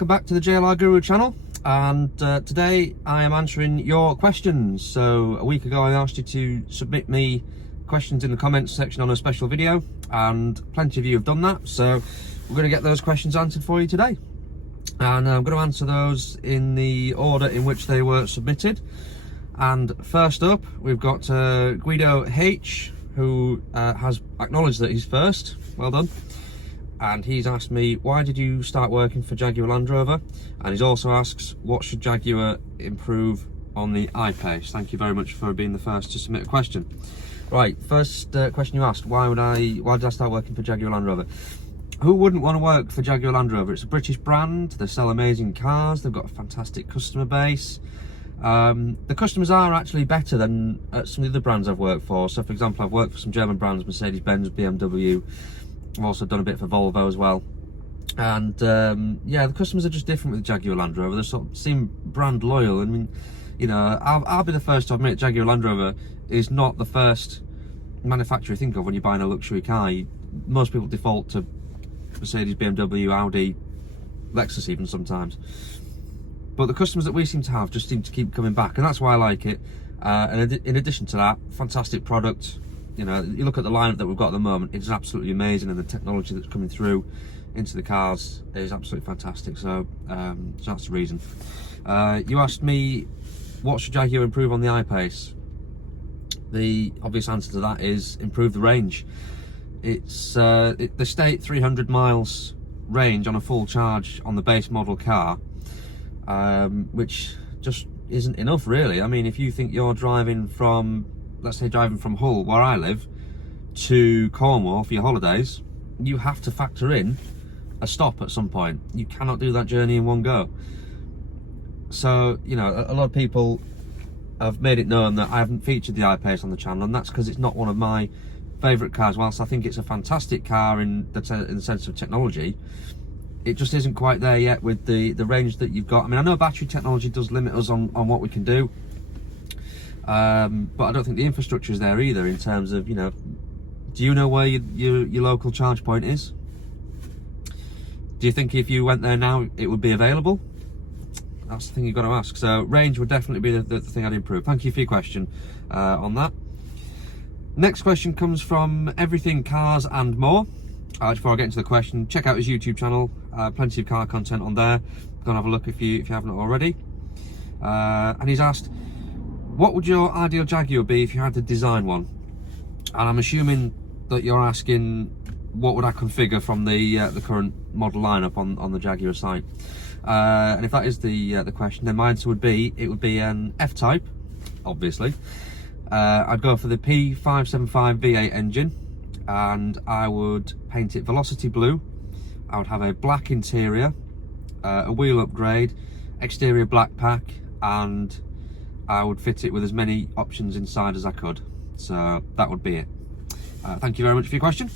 welcome back to the JLR Guru channel, and today I am answering your questions. So a week ago I asked you to submit me questions in the comments section on a special video, and plenty of you have done that, so we're going to get those questions answered for you today, and I'm going to answer those in the order in which they were submitted. And first up we've got Guido H, who has acknowledged that he's first. Well done. And he's asked me, why did you start working for Jaguar Land Rover? And he's also asks, what should Jaguar improve on the I-Pace? Thank you very much for being the first to submit a question. Right, first question you asked, why did I start working for Jaguar Land Rover? Who wouldn't want to work for Jaguar Land Rover? It's a British brand, they sell amazing cars, they've got a fantastic customer base. The customers are actually better than some of the other brands I've worked for. So for example, I've worked for some German brands, Mercedes-Benz, BMW. I've also done a bit for Volvo as well, and yeah, the customers are just different with Jaguar Land Rover. They sort of seem brand loyal. I mean, you know, I'll be the first to admit Jaguar Land Rover is not the first manufacturer you think of when you're buying a luxury car. Most people default to Mercedes, BMW, Audi, Lexus even sometimes, but the customers that we seem to have just seem to keep coming back, and that's why I like it. And in addition to that, fantastic product. You know, you look at the lineup that we've got at the moment, it's absolutely amazing, and the technology that's coming through into the cars is absolutely fantastic. So, so that's the reason. You asked me, what should Jaguar improve on the I-Pace? The obvious answer to that is improve the range. It's they state 300 miles range on a full charge on the base model car, which just isn't enough, really. I mean, if you think you're driving from, let's say driving from Hull, where I live, to Cornwall for your holidays, you have to factor in a stop at some point. You cannot do that journey in one go. So, you know, a lot of people have made it known that I haven't featured the I-Pace on the channel, and that's because it's not one of my favourite cars. Whilst I think it's a fantastic car in the sense of technology, it just isn't quite there yet with the range that you've got. I mean, I know battery technology does limit us on what we can do, but I don't think the infrastructure is there either, in terms of, you know, do you know where your local charge point is? Do you think if you went there now it would be available? That's the thing you've got to ask. So range would definitely be the thing I'd improve. Thank you for your question on that. Next question comes from Everything Cars and More. Before I get into the question, check out his YouTube channel, plenty of car content on there. Go and have a look if you haven't already. And he's asked, what would your ideal Jaguar be if you had to design one? And I'm assuming that you're asking, what would I configure from the current model lineup on the Jaguar site? And if that is the question, then my answer would be, it would be an F-Type, obviously. I'd go for the P575 V8 engine, and I would paint it Velocity Blue. I would have a black interior, a wheel upgrade, exterior black pack, and I would fit it with as many options inside as I could. So that would be it. Thank you very much for your question.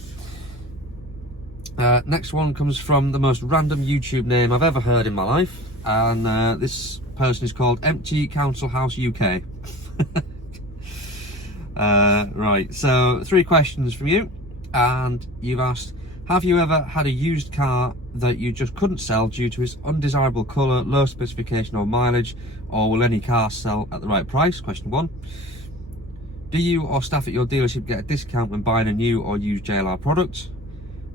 Next one comes from the most random YouTube name I've ever heard in my life, and this person is called Empty Council House UK. Right, so 3 questions from you, and you've asked, have you ever had a used car that you just couldn't sell due to its undesirable colour, low specification or mileage, or will any car sell at the right price? Question 1. Do you or staff at your dealership get a discount when buying a new or used JLR product?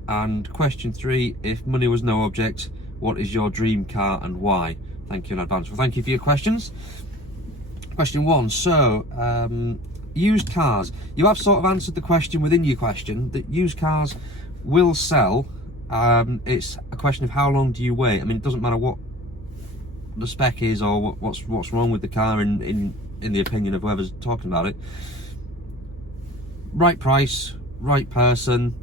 And question 3, if money was no object, what is your dream car and why? Thank you in advance. Well, thank you for your questions. Question 1, so used cars. You have sort of answered the question within your question, that used cars will sell. It's a question of how long do you wait. I mean, it doesn't matter what the spec is or what's wrong with the car in the opinion of whoever's talking about it. Right price, right person,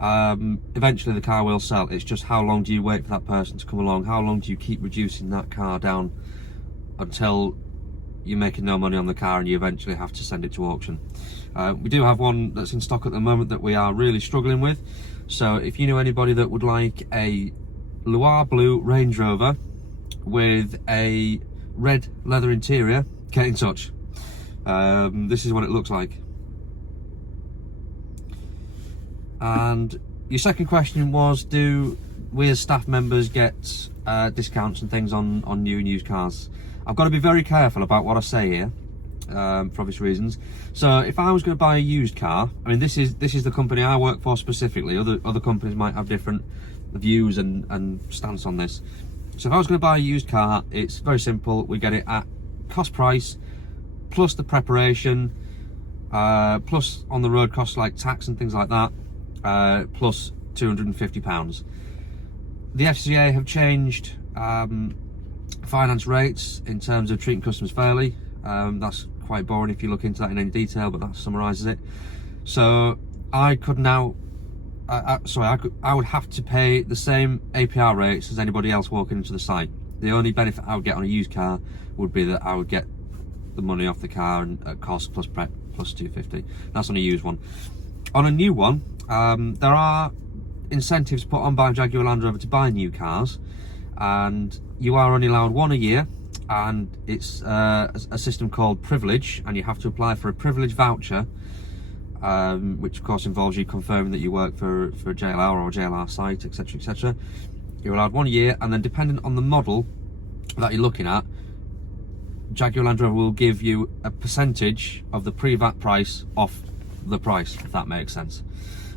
eventually the car will sell. It's just how long do you wait for that person to come along? How long do you keep reducing that car down until you're making no money on the car and you eventually have to send it to auction? We do have one that's in stock at the moment that we are really struggling with, so if you know anybody that would like a Loire Blue Range Rover with a red leather interior, get in touch. This is what it looks like. And your second question was, do we as staff members get discounts and things on new and used cars. I've got to be very careful about what I say here, for obvious reasons. So if I was going to buy a used car, I mean, this is the company I work for specifically. Other companies might have different views and stance on this. So if I was going to buy a used car, it's very simple. We get it at cost price plus the preparation, plus on the road costs like tax and things like that, plus £250. The FCA have changed finance rates in terms of treating customers fairly. That's quite boring if you look into that in any detail, but that summarises it. So I could now, I would have to pay the same APR rates as anybody else walking into the site. The only benefit I would get on a used car would be that I would get the money off the car and at cost plus prep plus £250. That's on a used one. On a new one, there are incentives put on by Jaguar Land Rover to buy new cars, and you are only allowed one a year, and it's a system called Privilege, and you have to apply for a Privilege voucher, which of course involves you confirming that you work for a JLR or a JLR site, etc, etc. You're allowed one a year, and then depending on the model that you're looking at, Jaguar Land Rover will give you a percentage of the pre-VAT price off the price, if that makes sense.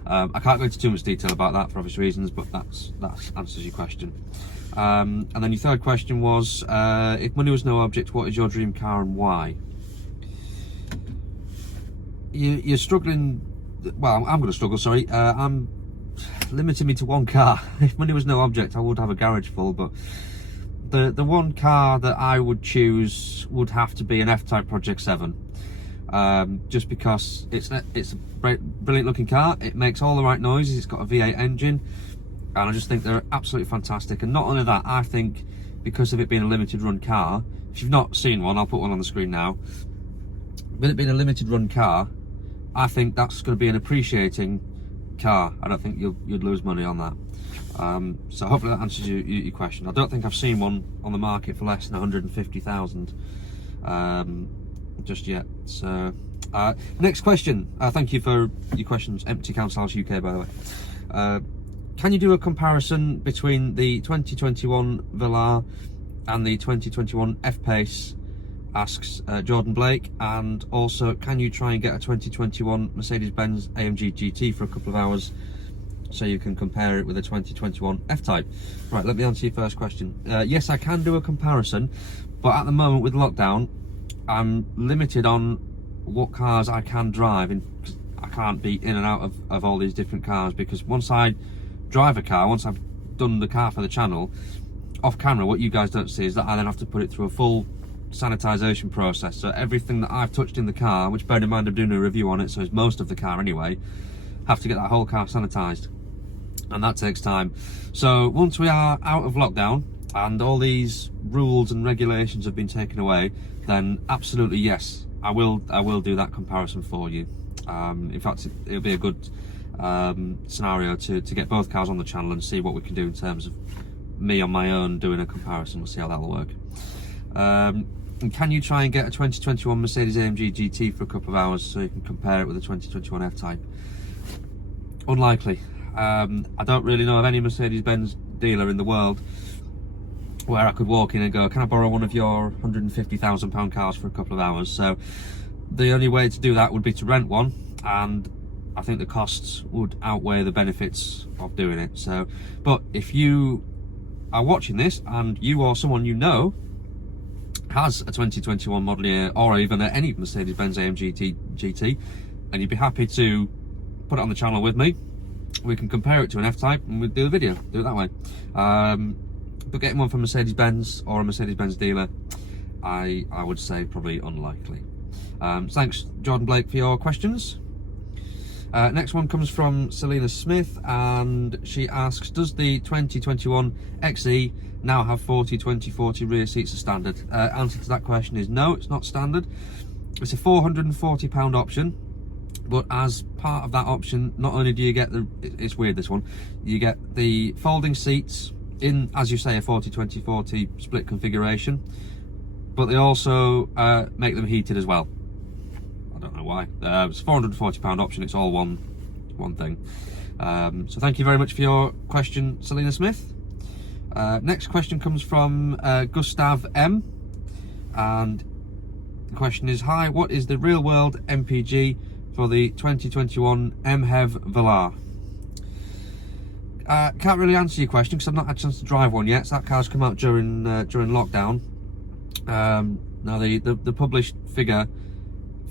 I can't go into too much detail about that for obvious reasons, but that answers your question. And then your third question was, if money was no object, what is your dream car and why? You're struggling. Well, I'm going to struggle, sorry. I'm limiting me to one car. If money was no object, I would have a garage full, but the one car that I would choose would have to be an F-Type Project 7. Just because it's a brilliant looking car. It makes all the right noises. It's got a V8 engine, and I just think they're absolutely fantastic. And not only that, I think because of it being a limited run car, if you've not seen one, I'll put one on the screen now. With it being a limited run car, I think that's going to be an appreciating car. I don't think you'd lose money on that. So hopefully that answers your question. I don't think I've seen one on the market for less than 150,000 just yet. So next question. Thank you for your questions, Empty Council House UK, by the way. Can you do a comparison between the 2021 Velar and the 2021 F-Pace, asks Jordan Blake, and also can you try and get a 2021 Mercedes-Benz AMG GT for a couple of hours so you can compare it with a 2021 F-Type? Right, let me answer your first question. Yes, I can do a comparison, but at the moment with lockdown, I'm limited on what cars I can drive, and I can't be in and out of all these different cars, because once I drive a car, once I've done the car for the channel, off camera, what you guys don't see is that I then have to put it through a full sanitization process. So everything that I've touched in the car, which bear in mind I'm doing a review on it, so it's most of the car anyway, have to get that whole car sanitized, and that takes time. So once we are out of lockdown and all these rules and regulations have been taken away, then absolutely yes, I will do that comparison for you. In fact, it'll be a good scenario to get both cars on the channel and see what we can do in terms of me on my own doing a comparison. We'll see how that'll work. And can you try and get a 2021 Mercedes AMG GT for a couple of hours so you can compare it with a 2021 F-Type? Unlikely. I don't really know of any Mercedes-Benz dealer in the world where I could walk in and go, can I borrow one of your £150,000 cars for a couple of hours? So the only way to do that would be to rent one, and I think the costs would outweigh the benefits of doing it. So, but if you are watching this and you or someone you know has a 2021 model year, or even any Mercedes-Benz AMG GT, and you'd be happy to put it on the channel with me, we can compare it to an F-Type and we'll do the video, do it that way. But getting one from Mercedes-Benz or a Mercedes-Benz dealer, I would say probably unlikely. Thanks, Jordan Blake, for your questions. Next one comes from Selena Smith, and she asks, does the 2021 XE now have 40/20/40 rear seats as standard? Answer to that question is no, it's not standard. It's a £440 option, but as part of that option, not only do you get it's weird this one, you get the folding seats in, as you say, a 40/20/40 split configuration, but they also make them heated as well. I don't know why. It's a £440 option. It's all one one thing. So thank you very much for your question, Selena Smith. Next question comes from Gustav M, and the question is, hi, what is the real world MPG for the 2021 MHEV Velar? Can't really answer your question because I've not had a chance to drive one yet. So that car's come out during lockdown. Now the published figure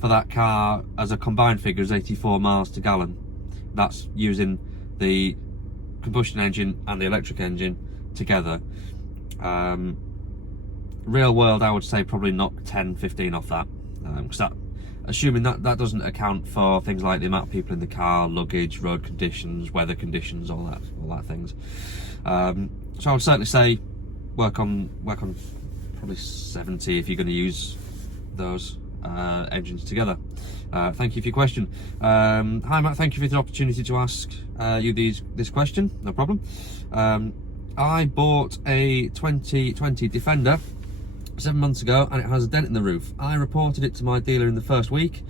for that car as a combined figure is 84 miles to gallon. That's using the combustion engine and the electric engine together. Real world, I would say probably knock 10-15 off that, because that, assuming that doesn't account for things like the amount of people in the car, luggage, road conditions, weather conditions, all that things. So I would certainly say work on probably 70 if you're going to use those engines together. Thank you for your question. Hi Matt, thank you for the opportunity to ask you this question. No problem. I bought a 2020 Defender 7 months ago and it has a dent in the roof. I reported it to my dealer in the first week,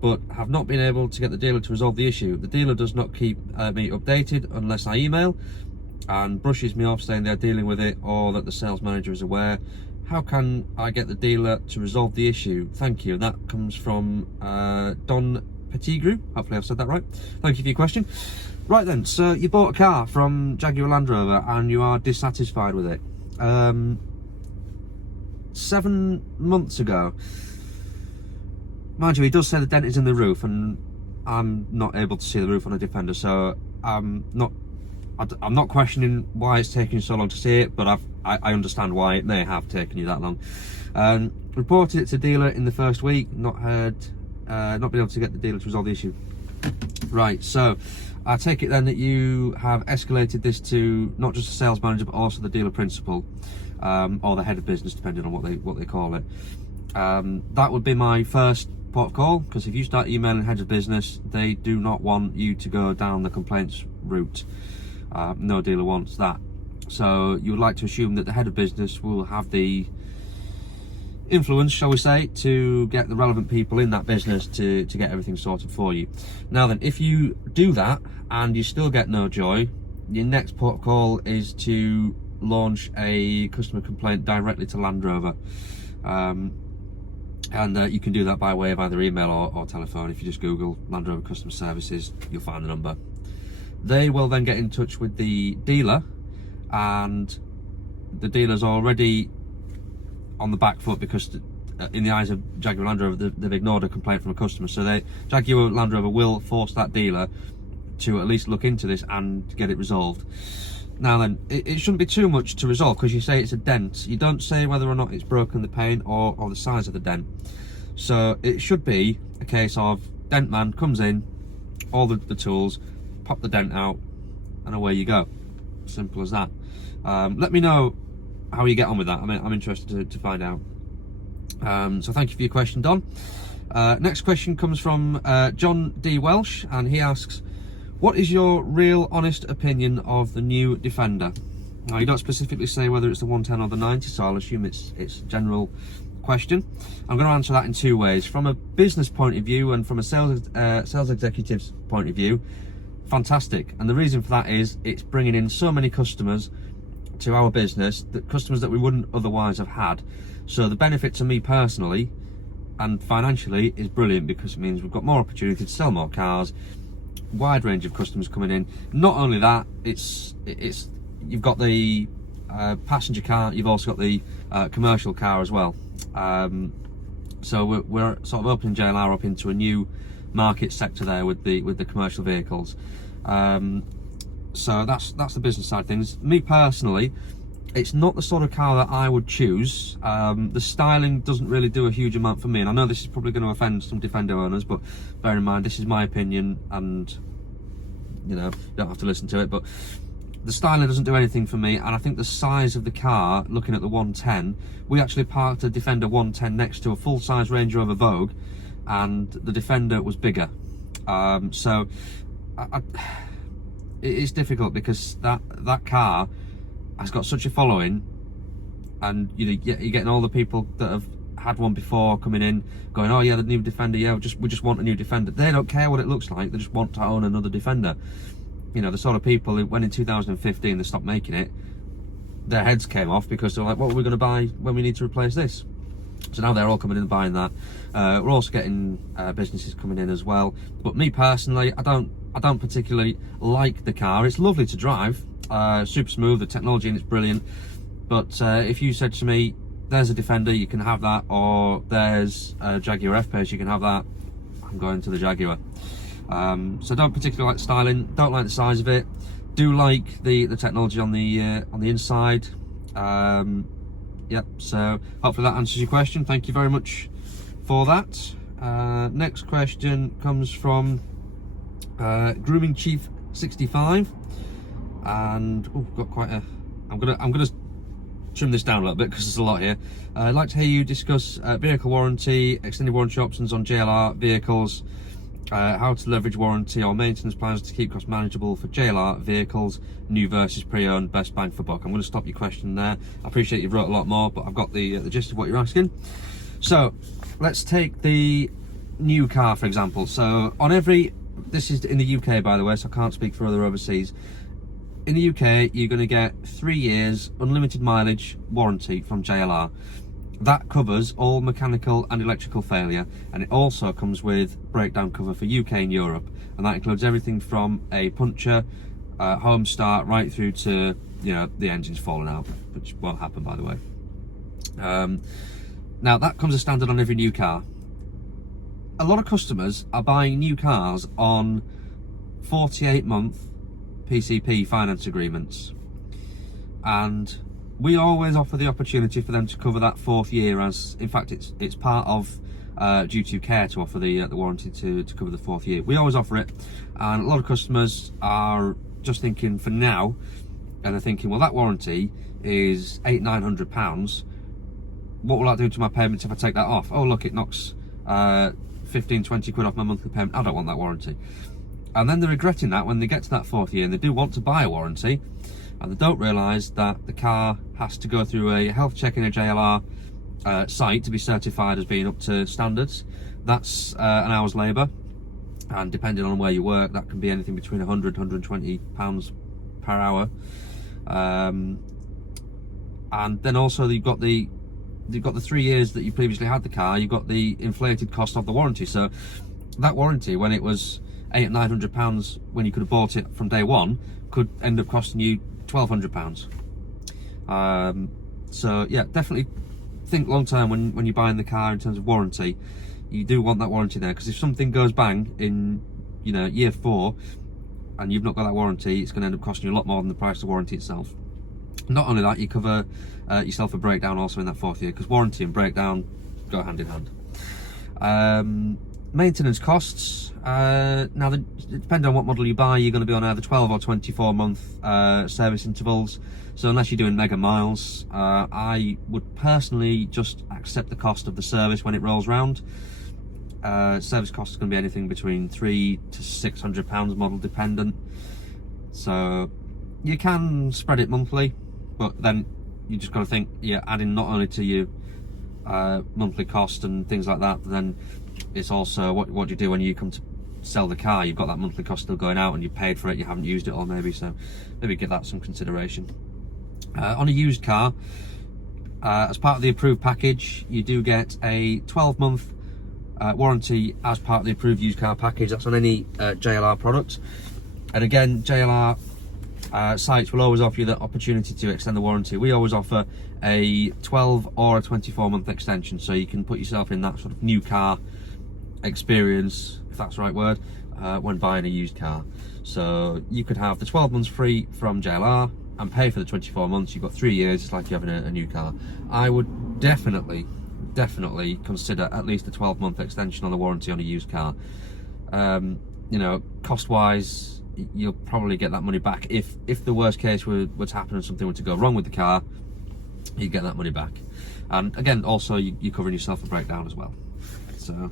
but have not been able to get the dealer to resolve the issue. The dealer does not keep me updated unless I email, and brushes me off saying they're dealing with it or that the sales manager is aware. How can I get the dealer to resolve the issue? Thank you. That comes from Don Pettigrew. Hopefully I've said that right. Thank you for your question. Right then, so you bought a car from Jaguar Land Rover and you are dissatisfied with it. 7 months ago, mind you, he does say the dent is in the roof, and I'm not able to see the roof on a Defender, so I'm not questioning why it's taking so long to see it, but I understand why it may have taken you that long. Reported it to dealer in the first week, not been able to get the dealer to resolve the issue. Right, so I take it then that you have escalated this to not just the sales manager but also the dealer principal, or the head of business, depending on what they call it. That would be my first port of call, because if you start emailing heads of business, they do not want you to go down the complaints route. No dealer wants that. So you would like to assume that the head of business will have the influence, shall we say, to get the relevant people in that business to get everything sorted for you. Now then, if you do that and you still get no joy, your next port of call is to launch a customer complaint directly to Land Rover. And you can do that by way of either email or telephone. If you just Google Land Rover Customer Services, you'll find the number. They will then get in touch with the dealer, and the dealer's already on the back foot because in the eyes of Jaguar Land Rover, they've ignored a complaint from a customer. So Jaguar Land Rover will force that dealer to at least look into this and get it resolved. Now then, it shouldn't be too much to resolve, because you say it's a dent. You don't say whether or not it's broken the paint or the size of the dent. So it should be a case of dent man comes in, all the tools, pop the dent out, and away you go. Simple as that. Let me know how you get on with that. I'm interested to find out. So thank you for your question, Don. Next question comes from John D Welsh, and he asks, what is your real honest opinion of the new Defender? Now, you don't specifically say whether it's the 110 or the 90, so I'll assume it's a general question. I'm going to answer that in two ways. From a business point of view and from a sales executive's point of view, fantastic. And the reason for that is it's bringing in so many customers to our business, customers that we wouldn't otherwise have had. So the benefit to me personally and financially is brilliant, because it means we've got more opportunity to sell more cars, wide range of customers coming in. Not only that, it's you've got the passenger car, you've also got the commercial car as well. So we're sort of opening JLR up into a new market sector there with the commercial vehicles. So that's the business side of things. Me personally, it's not the sort of car that I would choose. The styling doesn't really do a huge amount for me, and I know this is probably going to offend some Defender owners, but bear in mind this is my opinion, and you know, you don't have to listen to it, but the styling doesn't do anything for me. And I think the size of the car, looking at the 110, we actually parked a Defender 110 next to a full-size Range Rover Vogue, and the Defender was bigger. So it's difficult, because that car has got such a following, and you're getting all the people that have had one before coming in going, oh yeah, the new Defender, yeah, we just want a new Defender. They don't care what it looks like, they just want to own another Defender. You know, the sort of people who, when in 2015 they stopped making it, their heads came off because they're like, what are we going to buy when we need to replace this? So now they're all coming in and buying that. We're also getting businesses coming in as well. But me personally, I don't particularly like the car. It's lovely to drive, super smooth, the technology in it's brilliant. But if you said to me, there's a Defender, you can have that, or there's a Jaguar F-Pace, you can have that, I'm going to the Jaguar. So don't particularly like styling, don't like the size of it, do like the technology on the inside. Yep, so hopefully that answers your question. Thank you very much for that. Next question comes from Grooming Chief 65, and got quite a. I'm gonna trim this down a little bit because there's a lot here. I'd like to hear you discuss vehicle warranty, extended warranty options on JLR vehicles, how to leverage warranty or maintenance plans to keep costs manageable for JLR vehicles, new versus pre-owned, best bang for buck. I'm going to stop your question there. I appreciate you've wrote a lot more, but I've got the gist of what you're asking. So let's take the new car for example. So on every, this is in the UK by the way, so I can't speak for other overseas. In the UK, you're going to get 3 years unlimited mileage warranty from JLR. That covers all mechanical and electrical failure, and it also comes with breakdown cover for UK and Europe, and that includes everything from a puncture, home start, right through to, you know, the engine's falling out, which won't happen by the way. Now that comes as standard on every new car. A lot of customers are buying new cars on 48-month PCP finance agreements, and we always offer the opportunity for them to cover that 4th year, as in fact it's part of duty of care to offer the warranty to cover the 4th year. We always offer it, and a lot of customers are just thinking for now, and they're thinking, well, that warranty is £800-900. What will that do to my payments if I take that off? Oh look, it knocks 15-20 quid off my monthly payment. I don't want that warranty. And then they're regretting that when they get to that 4th year and they do want to buy a warranty, and they don't realise that the car has to go through a health check in a JLR site to be certified as being up to standards. That's an hour's labour, and depending on where you work, that can be anything between £100-120 per hour. And then also you've got the 3 years that you previously had the car, you've got the inflated cost of the warranty. So that warranty, when it was £800-900 when you could have bought it from day one, could end up costing you £1,200. So yeah, definitely think long term when you're buying the car in terms of warranty. You do want that warranty there, because if something goes bang in, you know, year 4 and you've not got that warranty, it's going to end up costing you a lot more than the price of the warranty itself. Not only that, you cover yourself a breakdown also in that 4th year, because warranty and breakdown go hand in hand. Maintenance costs, now depending on what model you buy, you're going to be on either 12 or 24 month service intervals. So unless you're doing mega miles, I would personally just accept the cost of the service when it rolls round. Service cost is going to be anything between £300 to £600 model dependent. So you can spread it monthly, but then you just got to think, yeah, adding not only to your monthly cost and things like that, but then it's also what you do when you come to sell the car. You've got that monthly cost still going out, and you've paid for it, you haven't used it all maybe, so maybe give that some consideration. On a used car, as part of the approved package, you do get a 12-month warranty as part of the approved used car package. That's on any JLR product, and again, JLR sites will always offer you the opportunity to extend the warranty. We always offer a 12 or a 24-month extension, so you can put yourself in that sort of new car experience, if that's the right word, when buying a used car. So you could have the 12 months free from JLR and pay for the 24 months. You've got 3 years, it's like you're having a new car. I would definitely consider at least a 12-month extension on the warranty on a used car. You know, cost-wise, you'll probably get that money back. If the worst case were to happen and something were to go wrong with the car, you get that money back. And again, also you're covering yourself a breakdown as well. So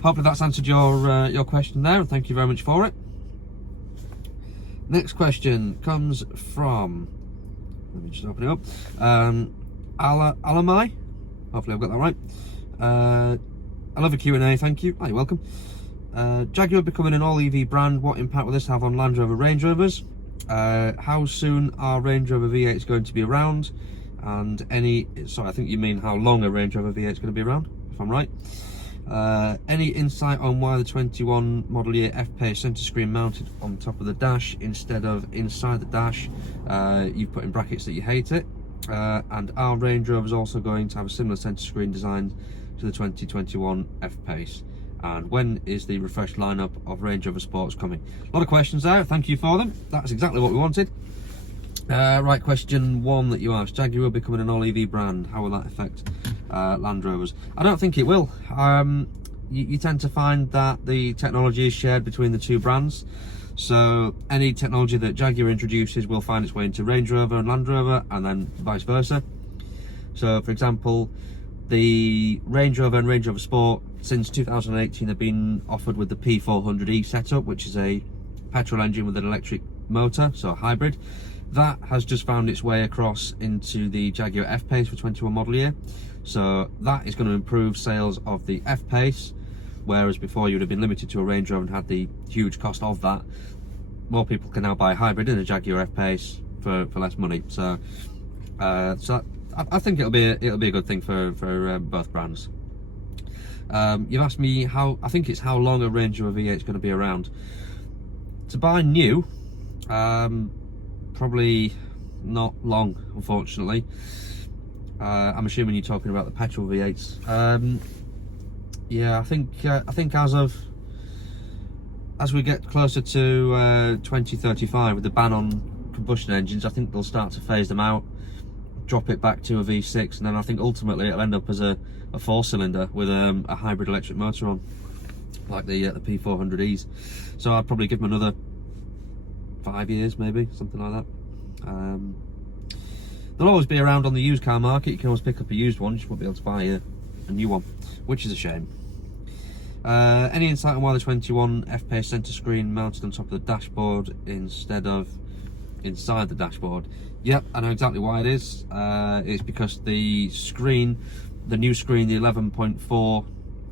hopefully that's answered your question there, and thank you very much for it. Next question comes from, let me just open it up, Alamai, hopefully I've got that right. I love a Q&A, thank you. Oh, you're welcome. Jaguar becoming an all-EV brand, what impact will this have on Land Rover Range Rovers? How soon are Range Rover V8s going to be around? And sorry, I think you mean how long a Range Rover V8 is going to be around, if I'm right. Any insight on why the 21 model year F-Pace centre screen mounted on top of the dash instead of inside the dash? You've put in brackets that you hate it. And are Range Rovers also going to have a similar centre screen designed to the 2021 F-Pace? And when is the refreshed lineup of Range Rover Sports coming? A lot of questions there, thank you for them. That's exactly what we wanted. Right, question one that you asked, Jaguar becoming an all-EV brand, how will that affect Land Rovers? I don't think it will. You tend to find that the technology is shared between the two brands. So any technology that Jaguar introduces will find its way into Range Rover and Land Rover, and then vice versa. So for example, the Range Rover and Range Rover Sport since 2018 have been offered with the P400e setup, which is a petrol engine with an electric motor, so a hybrid. That has just found its way across into the Jaguar F-Pace for 21 model year. So that is going to improve sales of the F-Pace, whereas before you would have been limited to a Range Rover and had the huge cost of that. More people can now buy a hybrid in a Jaguar F-Pace for less money. So I think it'll be a good thing for both brands. You've asked me how long a Range Rover V8 is going to be around. To buy new, probably not long, unfortunately. I'm assuming you're talking about the petrol V8s. Yeah, I think as we get closer to 2035 with the ban on combustion engines, I think they'll start to phase them out, drop it back to a V6, and then I think ultimately it'll end up as a 4-cylinder with a hybrid electric motor on, like the P400Es. So I'd probably give them another 5 years, maybe, something like that. They'll always be around on the used car market. You can always pick up a used one, you just won't be able to buy a new one, which is a shame. Any insight on why the 21 F-Pace centre screen mounted on top of the dashboard instead of inside the dashboard? Yep, I know exactly why it is. It's because the screen, the new screen, the 11.4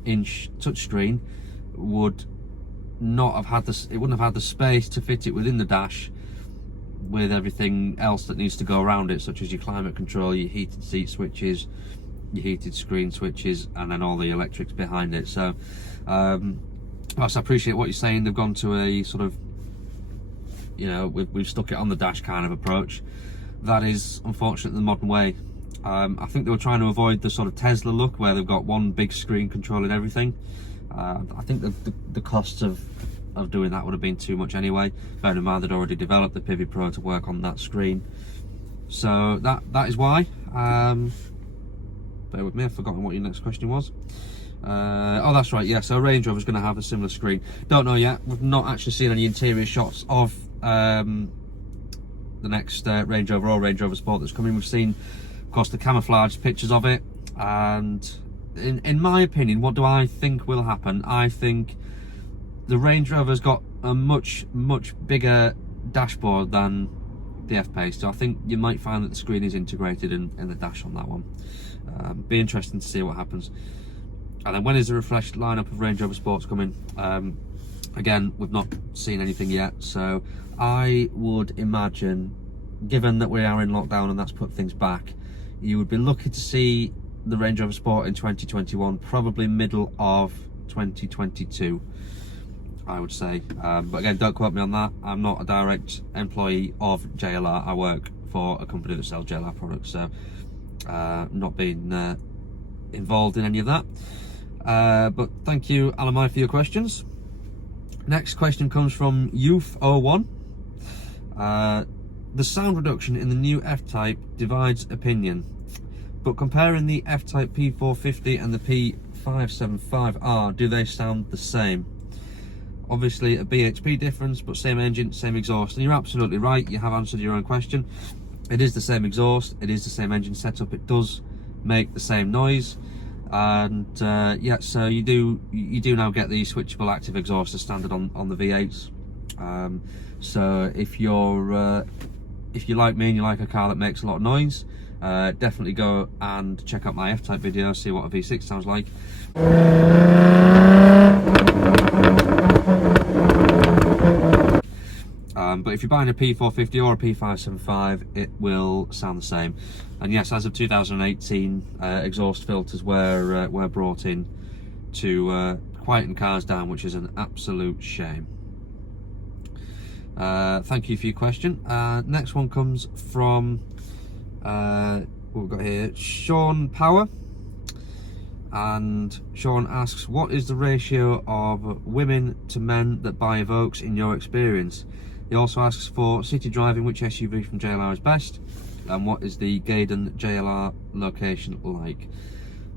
inch touchscreen, would not have had this. It wouldn't have had the space to fit it within the dash, with everything else that needs to go around it, such as your climate control, your heated seat switches, your heated screen switches, and then all the electrics behind it. So whilst I appreciate what you're saying, they've gone to a sort of, you know, we've stuck it on the dash kind of approach. That is unfortunately the modern way. I think they were trying to avoid the sort of Tesla look where they've got one big screen controlling everything. I think the costs of doing that would have been too much anyway. Bearing in mind they'd already developed the Pivot Pro to work on that screen. So that is why. Bear with me, I've forgotten what your next question was. Oh, that's right, yeah, so Range Rover's going to have a similar screen. Don't know yet, we've not actually seen any interior shots of the next Range Rover or Range Rover Sport that's coming. We've seen, of course, the camouflage pictures of it, and in my opinion, what do I think will happen? I think the Range Rover's got a much bigger dashboard than the F-Pace, so I think you might find that the screen is integrated in the dash on that one. Be interesting to see what happens. And then when is the refreshed lineup of Range Rover Sports coming? Again, we've not seen anything yet, so I would imagine, given that we are in lockdown and that's put things back, you would be lucky to see the Range Rover Sport in 2021, probably middle of 2022, I would say. But again, don't quote me on that. I'm not a direct employee of JLR. I work for a company that sells JLR products, so not being involved in any of that. But thank you, Alamai, for your questions. Next question comes from Youth01. The sound reduction in the new F-Type divides opinion, but comparing the F-Type P450 and the P575R, do they sound the same? Obviously a BHP difference, but same engine, same exhaust. And you're absolutely right, you have answered your own question. It is the same exhaust, it is the same engine setup, it does make the same noise. And yeah, so you do now get the switchable active exhaust as standard on the V8s. So if you're like me and you like a car that makes a lot of noise, definitely go and check out my F-Type video, see what a V6 sounds like. But if you're buying a P450 or a P575, it will sound the same. And yes, as of 2018, exhaust filters were brought in to quieten cars down, which is an absolute shame. Thank you for your question. Next one comes from what we've got here, Sean Power. And Sean asks, what is the ratio of women to men that buy Evokes in your experience? He also asks for city driving, which SUV from JLR is best, and what is the Gaydon JLR location like?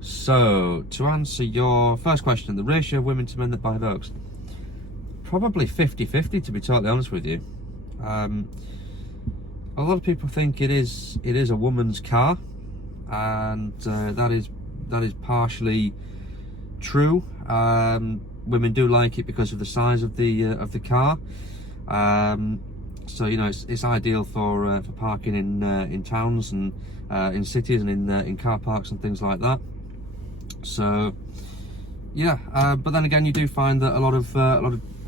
So, to answer your first question, the ratio of women to men that buy Evokes, probably 50-50, to be totally honest with you. A lot of people think it is a woman's car, and that is partially true. Women do like it because of the size of the car. So you know, it's ideal for parking in towns and in cities and in car parks and things like that. So yeah, but then again, you do find that a lot of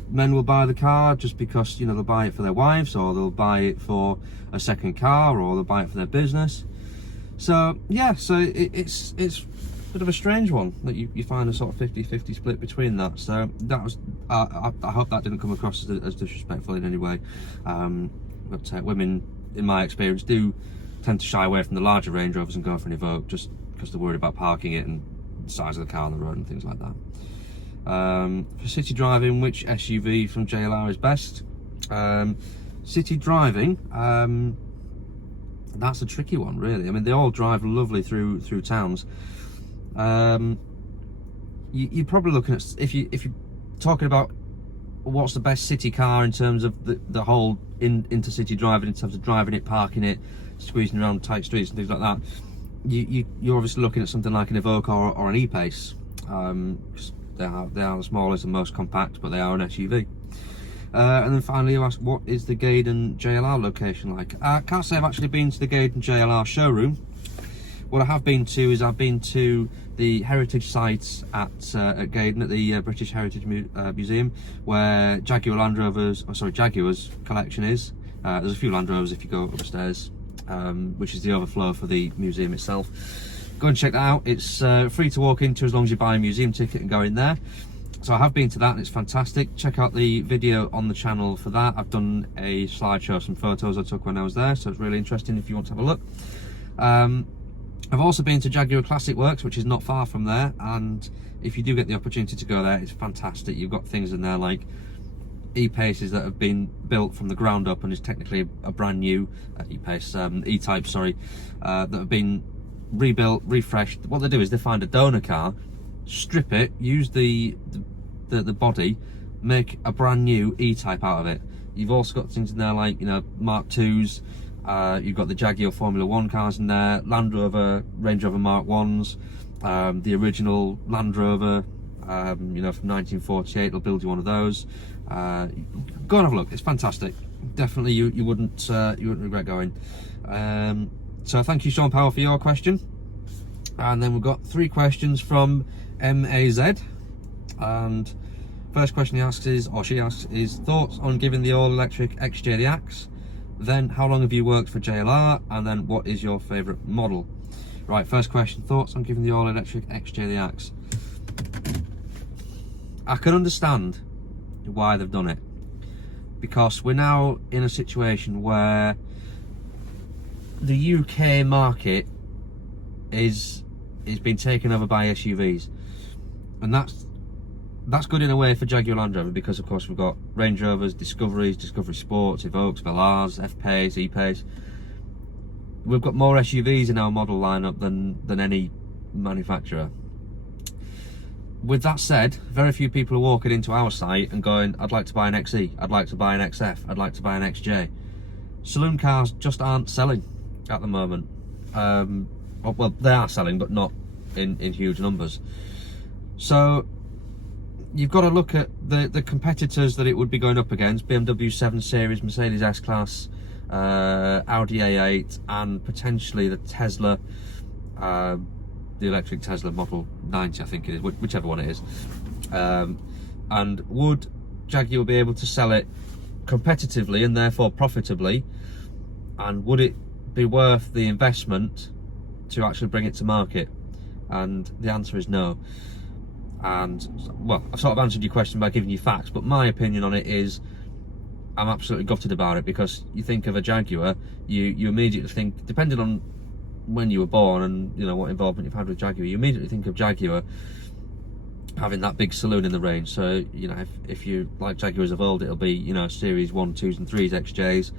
men will buy the car just because, you know, they'll buy it for their wives, or they'll buy it for a second car, or they'll buy it for their business. So yeah, so it's a bit of a strange one that you find a sort of 50-50 split between that. So that was I hope that didn't come across as disrespectful in any way. But women, in my experience, do tend to shy away from the larger Range Rovers and go for an Evoque just because they're worried about parking it and the size of the car on the road and things like that. For city driving, which SUV from JLR is best? City driving, that's a tricky one, really. I mean, they all drive lovely through towns. You're probably looking at, if you're talking about what's the best city car in terms of the whole intercity driving, in terms of driving it, parking it, squeezing around tight streets and things like that, you're obviously looking at something like an Evoque or an E-Pace. They are the smallest and most compact, but they are an SUV. And then finally, you ask, what is the Gaydon JLR location like? I can't say I've actually been to the Gaydon JLR showroom. What I have been to is I've been to the heritage sites at Gaydon, at the British Heritage Museum, where Jaguar's collection is. There's a few Land Rovers if you go upstairs, which is the overflow for the museum itself. Go and check that out. It's free to walk into as long as you buy a museum ticket and go in there. So I have been to that and it's fantastic. Check out the video on the channel for that. I've done a slideshow, some photos I took when I was there, so it's really interesting if you want to have a look. I've also been to Jaguar Classic Works, which is not far from there, and if you do get the opportunity to go there, it's fantastic. You've got things in there like E-Paces that have been built from the ground up and is technically a brand new E-Pace, E-Type, sorry, that have been rebuilt, refreshed. What they do is they find a donor car, strip it, use the body, make a brand new E-Type out of it. You've also got things in there like, you know, Mark IIs. You've got the Jaguar Formula 1 cars in there, Land Rover, Range Rover Mark 1s, the original Land Rover, you know, from 1948. They'll build you one of those. Go and have a look. It's fantastic. Definitely, you wouldn't regret going. So thank you, Sean Powell, for your question. And then we've got 3 questions from MAZ. And first question she asks is thoughts on giving the AllElectric XJ the axe. Then, how long have you worked for JLR? And then, what is your favourite model? Right, first question, thoughts on giving the AllElectric XJ the axe. I can understand why they've done it, because we're now in a situation where the UK market is being taken over by SUVs, and that's good in a way for Jaguar Land Rover, because of course we've got Range Rovers, Discoveries, Discovery Sports, Evokes, Velars, F-Pace, E-Pace. We've got more SUVs in our model lineup than any manufacturer. With that said, very few people are walking into our site and going, I'd like to buy an XE, I'd like to buy an XF, I'd like to buy an XJ. Saloon cars just aren't selling at the moment. Well, they are selling, but not in huge numbers. So you've got to look at the competitors that it would be going up against: BMW 7 Series, Mercedes S-Class, Audi A8, and potentially the Tesla, the electric Tesla Model 90, I think it is, whichever one it is. And would Jaguar be able to sell it competitively and therefore profitably? And would it be worth the investment to actually bring it to market? And the answer is no. And well, I've sort of answered your question by giving you facts, but my opinion on it is I'm absolutely gutted about it, because you think of a Jaguar, you immediately think, depending on when you were born and you know what involvement you've had with Jaguar, you immediately think of Jaguar having that big saloon in the range. So you know, if you like Jaguars of old, it'll be, you know, series 1, 2s and 3s XJs.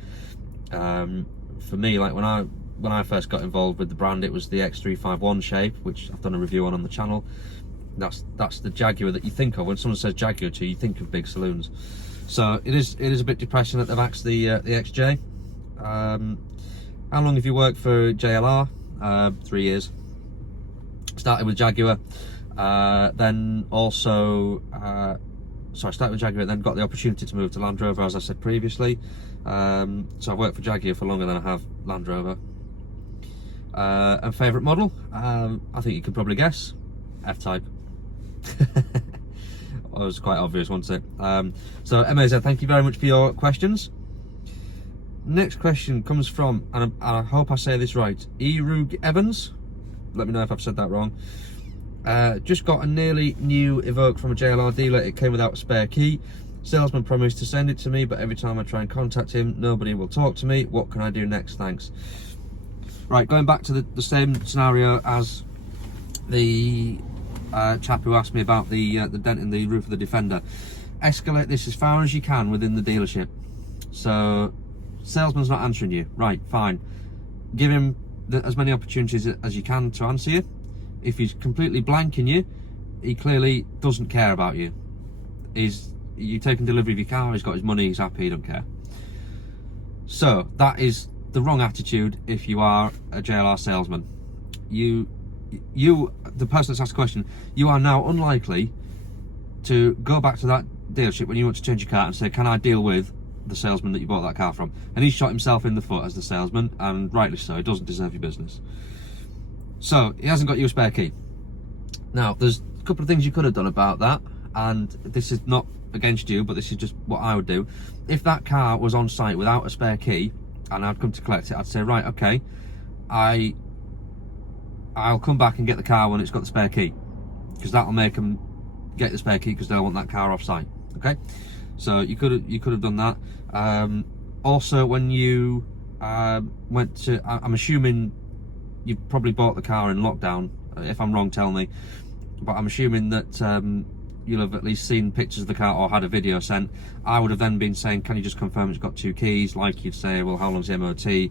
For me, like when I first got involved with the brand, it was the X351 shape, which I've done a review on the channel. That's the Jaguar that you think of when someone says Jaguar to you, you think of big saloons. So it is a bit depressing that they've axed the XJ. How long have you worked for JLR? 3 years. Started with Jaguar, then also so I started with Jaguar, then got the opportunity to move to Land Rover, as I said previously. So I've worked for Jaguar for longer than I have Land Rover. And favourite model? I think you could probably guess. F-Type. It was quite obvious, wasn't it? So MAZ, thank you very much for your questions. Next question comes from, and I hope I say this right, Erug Evans. Let me know if I've said that wrong. Just got a nearly new Evoque from a JLR dealer. It came without a spare key. Salesman promised to send it to me, but every time I try and contact him, nobody will talk to me. What can I do next? Thanks. Right, going back to the same scenario as the chap who asked me about the dent in the roof of the Defender. Escalate this as far as you can within the dealership. So, salesman's not answering you. Right, fine. Give him as many opportunities as you can to answer you. If he's completely blanking you, he clearly doesn't care about you. You taking delivery of your car, he's got his money, he's happy, he don't care. So, that is the wrong attitude if you are a JLR salesman. The person that's asked the question, you are now unlikely to go back to that dealership when you want to change your car and say, can I deal with the salesman that you bought that car from? And he's shot himself in the foot as the salesman, and rightly so. He doesn't deserve your business. So he hasn't got you a spare key. Now there's a couple of things you could have done about that, and this is not against you, but this is just what I would do. If that car was on site without a spare key and I'd come to collect it, I'd say, right, okay, I'll come back and get the car when it's got the spare key, because that'll make them get the spare key, because they'll want that car off site. Okay, so you could have done that. Also, when you went to, I'm assuming you probably bought the car in lockdown. If I'm wrong, tell me. But I'm assuming that you'll have at least seen pictures of the car or had a video sent. I would have then been saying, can you just confirm it's got 2 keys? Like you'd say, well, how long's the MOT?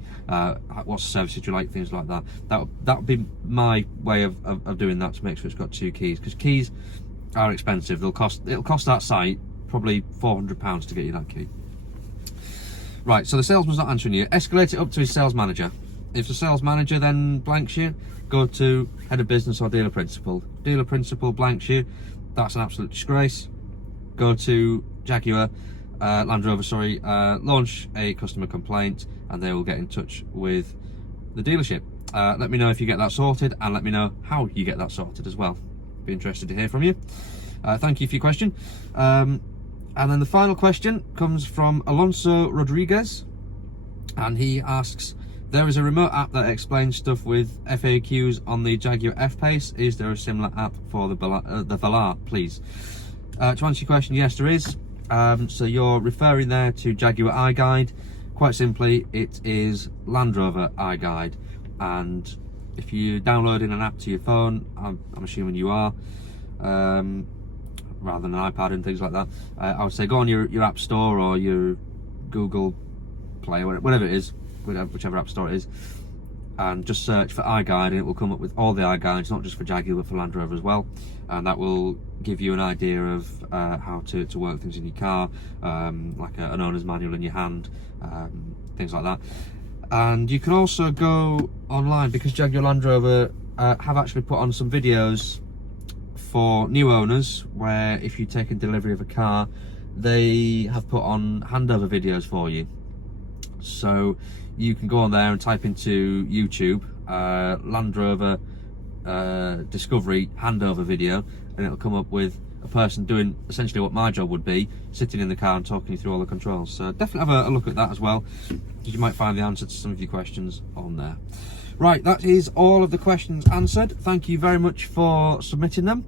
What's the service history like? Things like that. That would be my way of doing that, to make sure it's got 2 keys. Because keys are expensive. It'll cost that site probably £400 to get you that key. Right, so the salesman's not answering you. Escalate it up to his sales manager. If the sales manager then blanks you, go to head of business or dealer principal. Dealer principal blanks you, that's an absolute disgrace. Go to Jaguar, Land Rover, sorry, launch a customer complaint, and they will get in touch with the dealership. Let me know if you get that sorted, and let me know how you get that sorted as well. Be interested to hear from you. Thank you for your question. And then the final question comes from Alonso Rodriguez, and he asks, there is a remote app that explains stuff with FAQs on the Jaguar F-Pace. Is there a similar app for the Velar, please? To answer your question, yes, there is. So you're referring there to Jaguar iGuide. Quite simply, it is Land Rover iGuide. And if you're downloading an app to your phone, I'm assuming you are, rather than an iPad and things like that, I would say go on your App Store or your Google Play, or whatever it is, whichever app store it is, and just search for iGuide, and it will come up with all the iGuides, not just for Jaguar but for Land Rover as well, and that will give you an idea of how to work things in your car, like an owner's manual in your hand, things like that. And you can also go online, because Jaguar Land Rover have actually put on some videos for new owners, where if you've taken delivery of a car, they have put on handover videos for you. So you can go on there and type into YouTube Land Rover Discovery handover video, and it'll come up with a person doing essentially what my job would be, sitting in the car and talking you through all the controls. So definitely have a look at that as well, because you might find the answer to some of your questions on there. Right, that is all of the questions answered. Thank you very much for submitting them.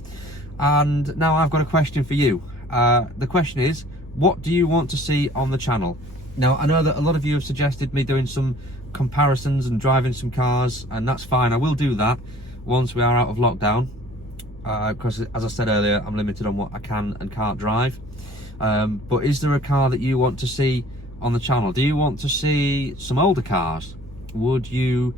And now I've got a question for you. The question is, what do you want to see on the channel? Now, I know that a lot of you have suggested me doing some comparisons and driving some cars, and that's fine. I will do that once we are out of lockdown, because as I said earlier, I'm limited on what I can and can't drive. But is there a car that you want to see on the channel? Do you want to see some older cars? Would you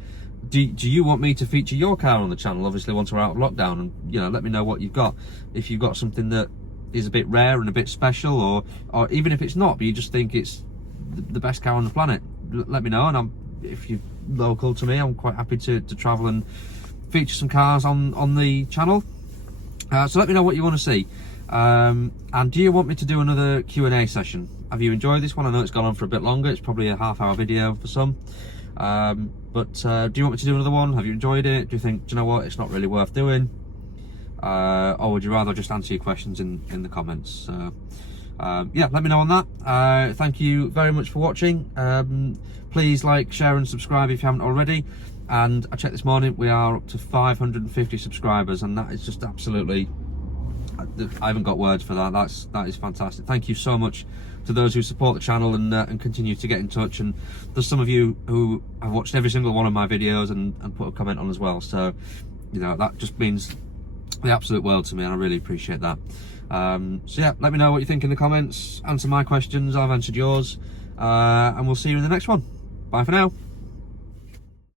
do you want me to feature your car on the channel, obviously once we're out of lockdown? And you know, let me know what you've got. If you've got something that is a bit rare and a bit special, or even if it's not, but you just think it's the best car on the planet, let me know. And if you're local to me, I'm quite happy to travel and feature some cars on the channel. So let me know what you want to see. And do you want me to do another Q&A session? Have you enjoyed this one? I know it's gone on for a bit longer. It's probably a half-hour video for some. But do you want me to do another one? Have you enjoyed it? Do you think, do you know what, it's not really worth doing? Or would you rather just answer your questions in the comments? So yeah, let me know on that. Thank you very much for watching. Please like, share and subscribe if you haven't already. And I checked this morning, we are up to 550 subscribers, and that is just absolutely, I haven't got words for that. That is fantastic. Thank you so much to those who support the channel and continue to get in touch. And there's some of you who have watched every single one of my videos and put a comment on as well. So, you know, that just means the absolute world to me, and I really appreciate that. So yeah, let me know what you think in the comments. Answer my questions, I've answered yours, and we'll see you in the next one. Bye for now.